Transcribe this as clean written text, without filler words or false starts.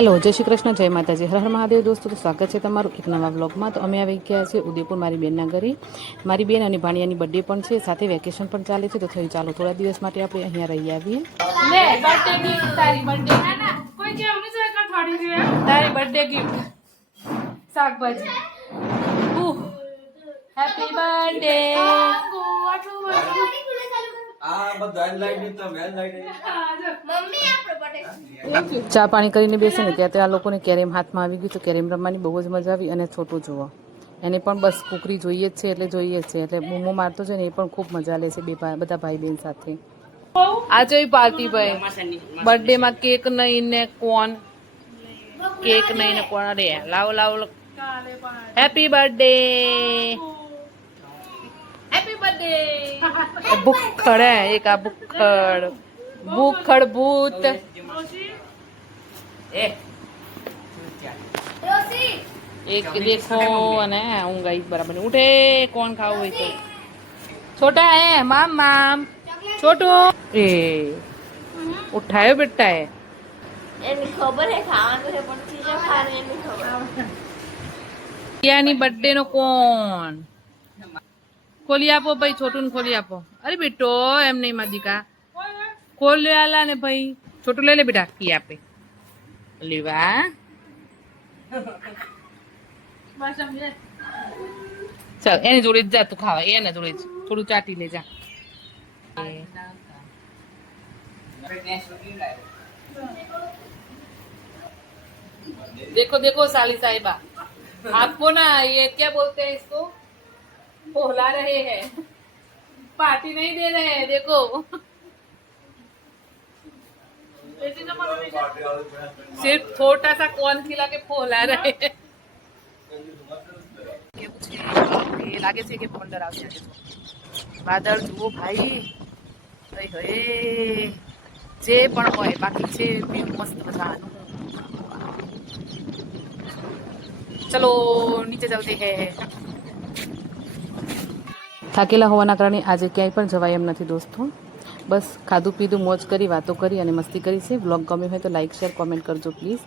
Hello, જય શ્રી કૃષ્ણ, જય માતાજી, હર હર મહાદેવ દોસ્તો. તો સ્વાગત છે તમારું એક નવા વ્લોગમાં. તો અમે આવી ગયા છીએ ઉદયપુર મારી બેનના ઘરે. મારી બેન અને ભાણિયાની બર્થડે પણ છે, સાથે વેકેશન પણ ચાલે છે. તો થયું ચાલો થોડા દિવસ માટે આપણે અહીંયા રહી આવીએ. તારી બર્થડે ગિફ્ટ શાકભાજી. Happy birthday. ચા પાણી કરીને બેસે ને ત્યાં આ લોકોને કેરેમ હાથમાં આવી ગયું. તો કેરેમ રમવાની બહુ જ મજા આવી. અને છોટું જુઓ, એને પણ બસ કુકરી જોઈએ જ છે, એટલે જોઈએ જ છે, એટલે બૂમો મારતો છે ને એ પણ ખૂબ મજા લે છે બધા ભાઈ બહેન સાથે. આ જોઈ પાર્થિભાઈ બર્થડે માં કેક નહીં ને કોણ, કેક નહીં ને કોણ. અરે લાવો લાવો, હેપી બર્થડે, હેપી બર્થડે. ભૂખડ હે એક, આ ભૂખડ ભૂખડ ભૂત. એક દેખો અને હું ગઈ બરાબર ઉઠે. કોણ ખાવું હોય તો छोटा है माम माम छोटू ए उठायो बेटा है એની ખબર હે ખાવાનું છે પણ ચીજો ખાવાની એની ખબર. યાની બર્થડે નો કોણ ખોલી આપો ભાઈ, છોટું ને ખોલી આપો. અરે બેટો એમ નહીં માદિકા, ખોલી આલા ને ભાઈ. છોટું લઈ લે બેટા, કી આપે લેવા. ચાલ એની જોડે જ જા તું ખાવા, એને જોડે જ થોડું ચાટી લે જા. देखो देखो साली साहिबा, आपको ना ये क्या बोलते हैं इसको, फोला रहे हैं, पार्टी नहीं दे रहे हैं. देखो सिर्फ छोटा सा कौन खिला के फोला रहे हैं. લાગે છે કે પંદર આવશે. વાદળ જુઓ ભાઈ, જે પણ હોય બાકી છે મસ્ત મજાનું. ચલો નીચે ચલતે હે. થાકેલા હોવાના કારણે આજે ક્યાંય પણ જવાય એમ નથી દોસ્તો. બસ ખાધું પીધું, મોજ કરી, વાતો કરી અને મસ્તી કરી છે. વ્લોગ ગમ્યો હોય તો લાઈક શેર કોમેન્ટ કરજો પ્લીઝ.